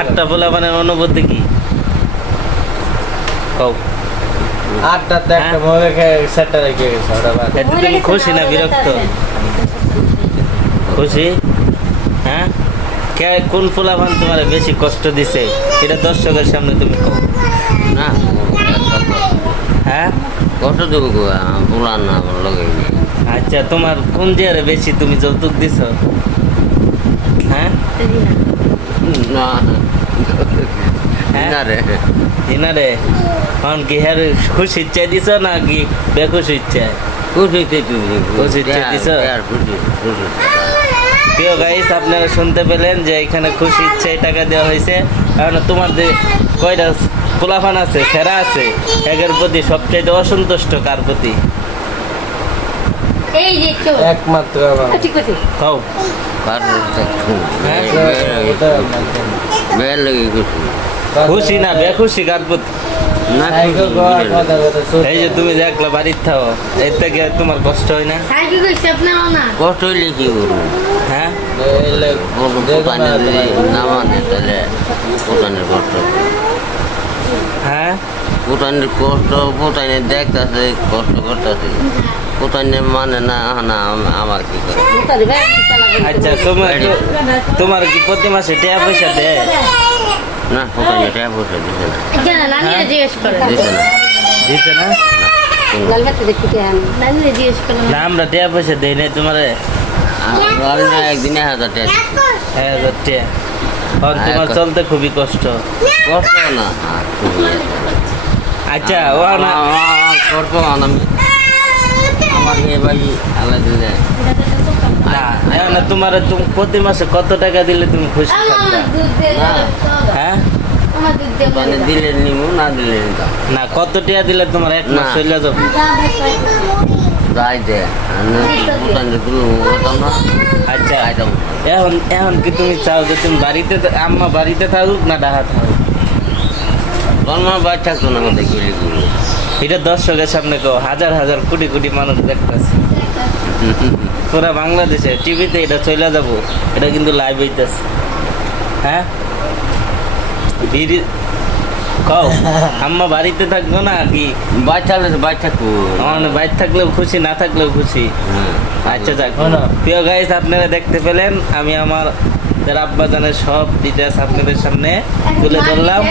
আটটা পোলাপানের অনুভূতি কি? তুমি খুশি না বিরক্ত? খুশি? হ্যাঁ, কোন পোলাপান তোমার বেশি কষ্ট দিছে এটা দর্শকের সামনে তুমি কও না। হ্যাঁ, কত দেবো পুরান না আমার লগে। আচ্ছা, তোমার কোন জায়গায় বেশি তুমি যৌতুক দিছ? হ্যাঁ, না রে হিনারে এখন কি হ্যাঁ খুশি ইচ্ছায় দিছ না কি বেখুশি ইচ্ছায়? খুশি ইচ্ছায় দিছ। প্রিয় গাইস, আপনারা শুনতে পেলেন যে এখানে খুশি ইচ্ছায় টাকা দেওয়া হয়েছে। কারণ তোমার যে কয়টা পোলাপান আছে, সেরা আছে, একের প্রতি সবচেয়ে অসন্তুষ্ট কার প্রতি? একমাত্র খাও খুশি না বেখুশি কার প্রতি? এই যে তুমি দেখলা বাড়ির থাও, এর থেকে তোমার কষ্ট হয় না? কষ্ট হইলে কি করবো? হ্যাঁ, নামানে তাহলে পোতানের কষ্ট। হ্যাঁ, পোতানের কষ্ট পোতানে দেখতেছে, কষ্ট করতেছে, পোতানে মানে না না আমার কি করে? আচ্ছা, তোমার কি প্রতি মাসে টাকা পয়সা দেয়? না, পোতানে টাকা পয়সা দিছে না। দিছে না? না, আমরা টাকা পয়সা দেই নাই তোমার। একদিনে 1000 টাকা। 1000 টাকা। তোমার চলতে খুবই কষ্ট। কষ্ট না, আচ্ছা, ও না কষ্ট আমার মেয়ে ভাই আল্লাহ দিলে না, তোমার প্রতি মাসে কত টাকা দিলে তুমি খুশি থাকবে? হ্যাঁ, মানে দিলে নিব, না দিলে না, কত টাকা দিলে তোমার এক মাস চলে যাবে? আচ্ছা, এখন কি তুমি চাও যে তুমি বাড়িতে আম্মা বাড়িতে থাকুক না ঢাকা থাকুক? বাড়ি থাকতো না, এটা দর্শকের সামনে কো, হাজার হাজার কোটি কোটি মানুষ দেখতেছে পুরা বাংলাদেশে, টিভিতে এটা চলে যাব, এটা কিন্তু লাইভ হইতেছে। হ্যাঁ, কও আম্মা বাড়িতে থাকবো না কি? বাইরে থাকলে বাইরে থাকবো, বাইরে থাকলেও খুশি, না থাকলেও খুশি। আচ্ছা, যাক, প্রিয় গাইস, আপনারা দেখতে পেলেন আমি আমার আব্বাজানের সব ডিটেলস আপনাদের সামনে তুলে ধরলাম।